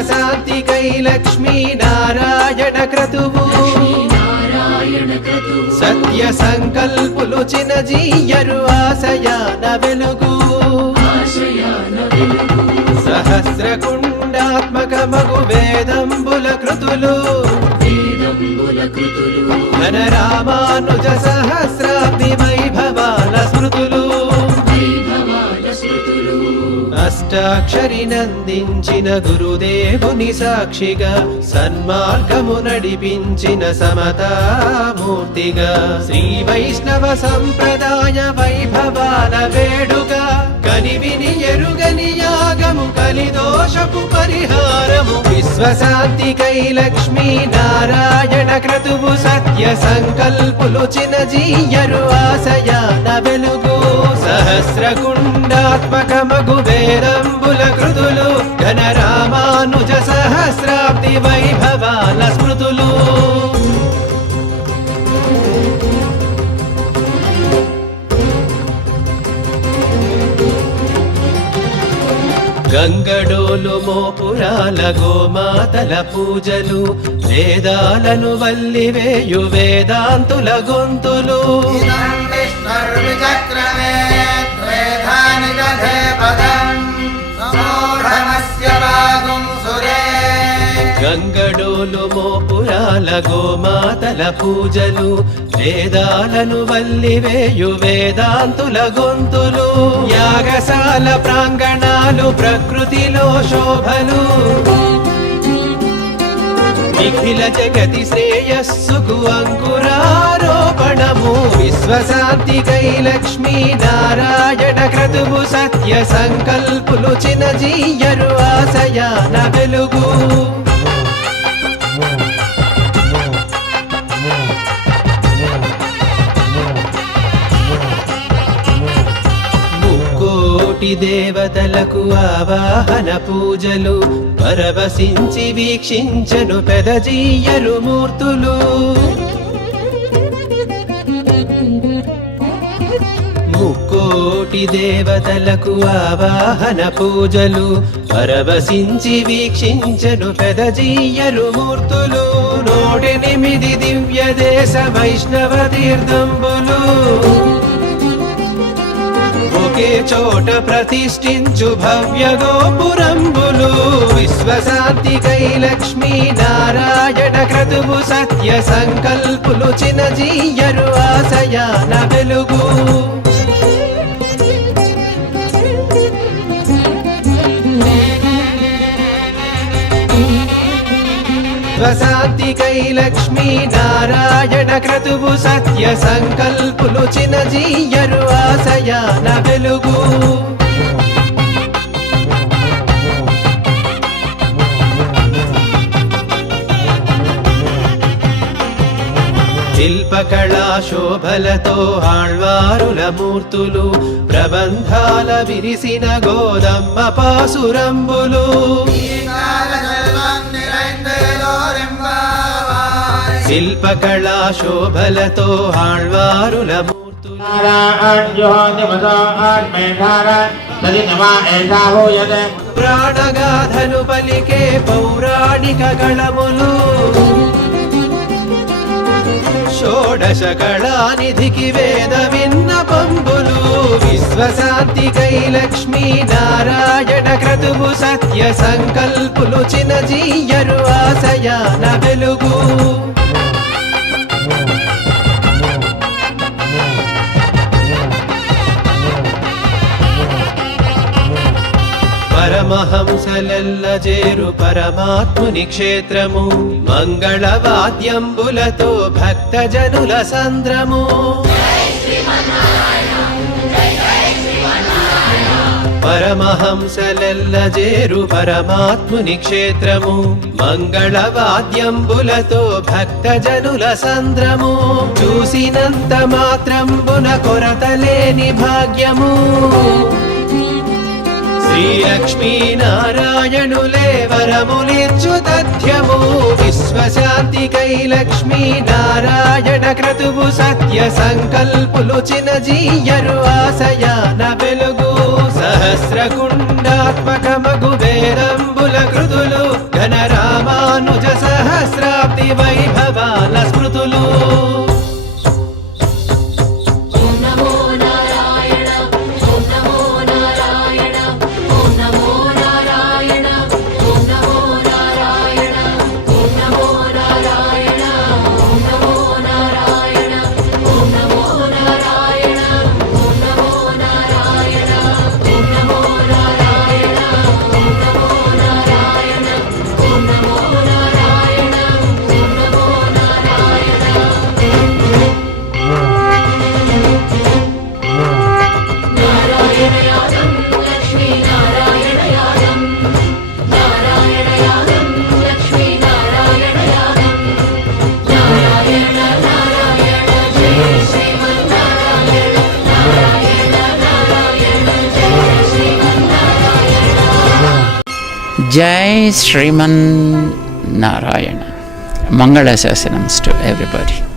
విశ్వశాంతికై లక్ష్మీనారాయణ క్రతువు సత్య సంకల్పులు చినజీయరు ఆశయాన వెలుగు సహస్రకుండాత్మకమగు వేదంబుల కృతులు ఘనరామానుజ సహస్రాబ్ది వైభవాల స్మృతులు అష్టాక్షరి నందించిన గురుదేవుని సాక్షిగా సన్మార్గము నడిపించిన సమతామూర్తిగా శ్రీ వైష్ణవ సంప్రదాయ వైభవాల వేడుగా కనివిని ఎరుగని యాగము కలిదోషపు పరిహారము విశ్వశాంతికై లక్ష్మీనారాయణ క్రతువు సత్య సంకల్పులు చినజీయరు ఆశయాన వెలుగు సహస్రకుండాత్మకమగు వేదంబుల కృతులు ఘనరామానుజ సహస్రాబ్ది వైభవాల స్మృతులు గంగడోలు మోపురాల గోమాతల పూజలు వేదాలను వల్లివేయు వేదాంతుల గొంతులు గంగడోలు మోపురాల గోమాతల పూజలు వేదాలను వల్లివేయు వేదాంతుల గొంతులు యాగశాల ప్రాంగణాలు ప్రకృతిలో శోభలు నిఖిల జగతి శ్రేయస్సుకు అంకురారోపణము విశ్వశాంతికై లక్ష్మీనారాయణ క్రతువు సత్య సంకల్పులు చినజీయరు ఆశయాన వెలుగు ముక్కోటి దేవతలకు ఆవాహన పూజలు పరవశించి వీక్షించను పెదజీయరు మూర్తులు ముక్కోటి దేవతలకు ఆవాహన పూజలు పరవశించి వీక్షించను పెదజీయరు మూర్తులు 108 దివ్య దేశ వైష్ణవ తీర్థంబులు ఒకే చోట ప్రతిష్ఠించు భవ్య గోపురంబులు విశ్వశాంతికై లక్ష్మీనారాయణ క్రతువు సత్య సంకల్పులు చినజీయరు ఆశయాన వెలుగు విశ్వశాంతికై లక్ష్మీనారాయణ క్రతువు సత్య సంకల్పులు చినజీయరు ఆశయాన వెలుగు శిల్పకళా శోభలతో ఆళ్వారుల మూర్తులు ప్రబంధాల విరిసిన గోదమ్మ పాసురంబులు శిల్పకళా శోభలతో ఆళ్వారుల మూర్తులు ప్రాణగాథను పలికే పౌరాణిక గళములు షోడశ కళానిధికి వేద విన్నపంబులు విశ్వశాంతికై లక్ష్మీనారాయణ క్రతువు సత్య సంకల్పులు చినజీయరు ఆశయాన వెలుగు పరమహంసలెల్ల చేరు పరమాత్ముని క్షేత్రము మంగళవాద్యంబులతో భక్తజనుల సంద్రము పరమహంసలెల్ల చేరు పరమాత్ముని క్షేత్రము మంగళవాద్యంబులతో భక్తజనుల సంద్రము చూసినంత మాత్రంబున కొరతలేని భాగ్యము శ్రీ లక్ష్మీనారాయణులే వరములిచ్చు తథ్యము విశ్వశాంతికై లక్ష్మీనారాయణ క్రతువు సత్య సంకల్పులు చినజీయరు ఆశయాన వెలుగు సహస్రకుండాత్మకమగు వేదంబుల కృతులు జై శ్రీమన్ నారాయణ. మంగళాశాసనమ్స్ to everybody.